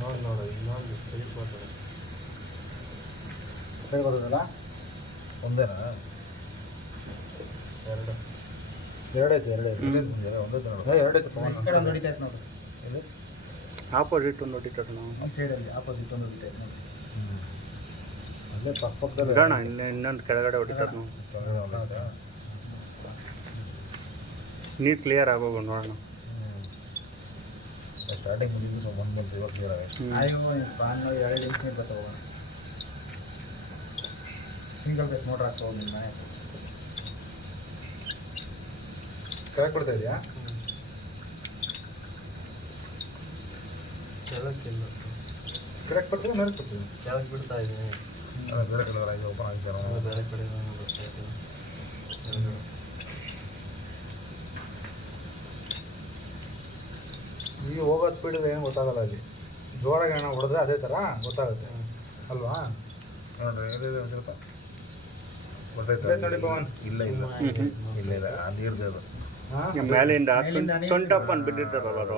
ನೋಡು ಇನ್ನೊಂದು ಸೈಡ್ ಬರ್ತದೆ. ಸೈಡ್ ಬರ್ತದಲ್ಲ? ಒಂದೇನಾ? ಎರಡೈತೆ ಒಂದೇ ಎರಡೈತೆ ಪವನ್. ಈ ಕಡೆ ಒಂದು ಹೊಡಿತೈತೆ ನೋಡಿ. ಇಲ್ಲಿ ಆಪೋಸಿಟ್ ಒಂದು ಹೊಡಿತಾರೆ ನಾವು. ಈ ಸೈಡಲ್ಲಿ ಆಪೋಸಿಟ್ ಒಂದು ಹೊಡಿತೈತೆ ನೋಡಿ. ಅಲ್ಲೇ ಪಕ್ಕದಲ್ಲಿ ಇರೋಣ ಇನ್ನೊಂದು ಕೆಳಗಡೆ ಹೊಡಿತಾರೆ ನಾವು. ನೀರು ಕ್ಲಿಯರ್ ಆಗೋಗು ನೋಡೋಣ. ಸ್ಟಾರ್ಟಿಂಗ್ ಮುಗಿದು ಸ್ವಲ್ಪ ಬಂದು ಇವಾಗ ಕ್ಲಿಯರ್ ಆಗಿದೆ. ಆಯ್ತು ಬಾನ್ 2 ನಿಮಿಷ ಬರ್ತಾ ಹೋಗೋಣ. ಸಿಂಗಲ್ ಬೇಸ್ ಮೋಟ್ರ್ ಹಾಕಿ ಹೋಗಿ ನಿಮ್ಮ ಮನೆ ಕೆಳಗೆ ಕೊಡ್ತಾ ಇದೆಯಾ? ಕೆಳಕ್ಕಿಲ್ಲ, ಕೆಳಗೆ ಕೊಡ್ತೀವಿ ಮೇಲೆ ಕೊಡ್ತೀವಿ. ಕೆಳಗೆ ಬಿಡ್ತಾ ಇದ್ದೀನಿ. ಬೇರೆ ಕಡೆ ಆಗಿ ಓಪನ್ ಆಗಿದ್ದಾರೋ ಬೇರೆ ಕಡೆ ಬರ್ತಾ ಇದ್ದೀನಿ. ಈಗ ಹೋಗೋ ಸ್ಪೀಡಲ್ಲಿ ಏನು ಗೊತ್ತಾಗಲ್ಲ. ಅಲ್ಲಿ ಜೋರಾಗಿ ಏನೋ ಹೊಡೆದ್ರೆ ಅದೇ ಥರ ಗೊತ್ತಾಗುತ್ತೆ ಅಲ್ವಾ? ನೋಡ್ರಿ ಏನಿದೆ ಸ್ವಲ್ಪ ಇದೆ ನೋಡಿ ಪವನ್. ಇಲ್ಲ ಇಲ್ಲ ಇಲ್ಲ ಇಲ್ಲ ಆ ನೀರ್ದು ಅದು. ಮೇಲಿಂದ ತೊಂಟಪ್ಪನ್ ಬಿಟ್ಟಿರ್ತಾರಲ್ಲ ಅವರು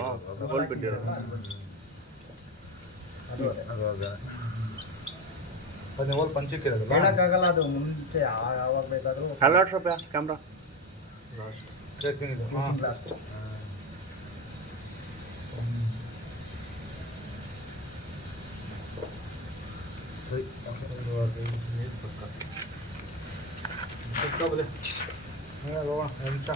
ಹೋಲ್ ಬಿಟ್ಟಿರೋದು. ಅದು ಅದು ಅದು ಅದು ಹೋಲ್ ಪಂಚಿಕ್ಕಿರೋದಿಲ್ಲ. ಹೇಳಕ್ಕಾಗಲ್ಲ, ಅದು ಮುಂಚೆ ಯಾವಾಗ ಬೇಕಾದರೂ ಅಲಾಡ್ಸಪ್ಪ ಕ್ಯಾಮ್ರಾ. ಲಾಸ್ಟ್ ಟ್ರೇಸಿಂಗ್ ಇದು. ಲಾಸ್ಟ್ ಸರಿ ನೀರು ಪಕ್ಕ ಹೋಗೋಣ 2 ನಿಮಿಷ.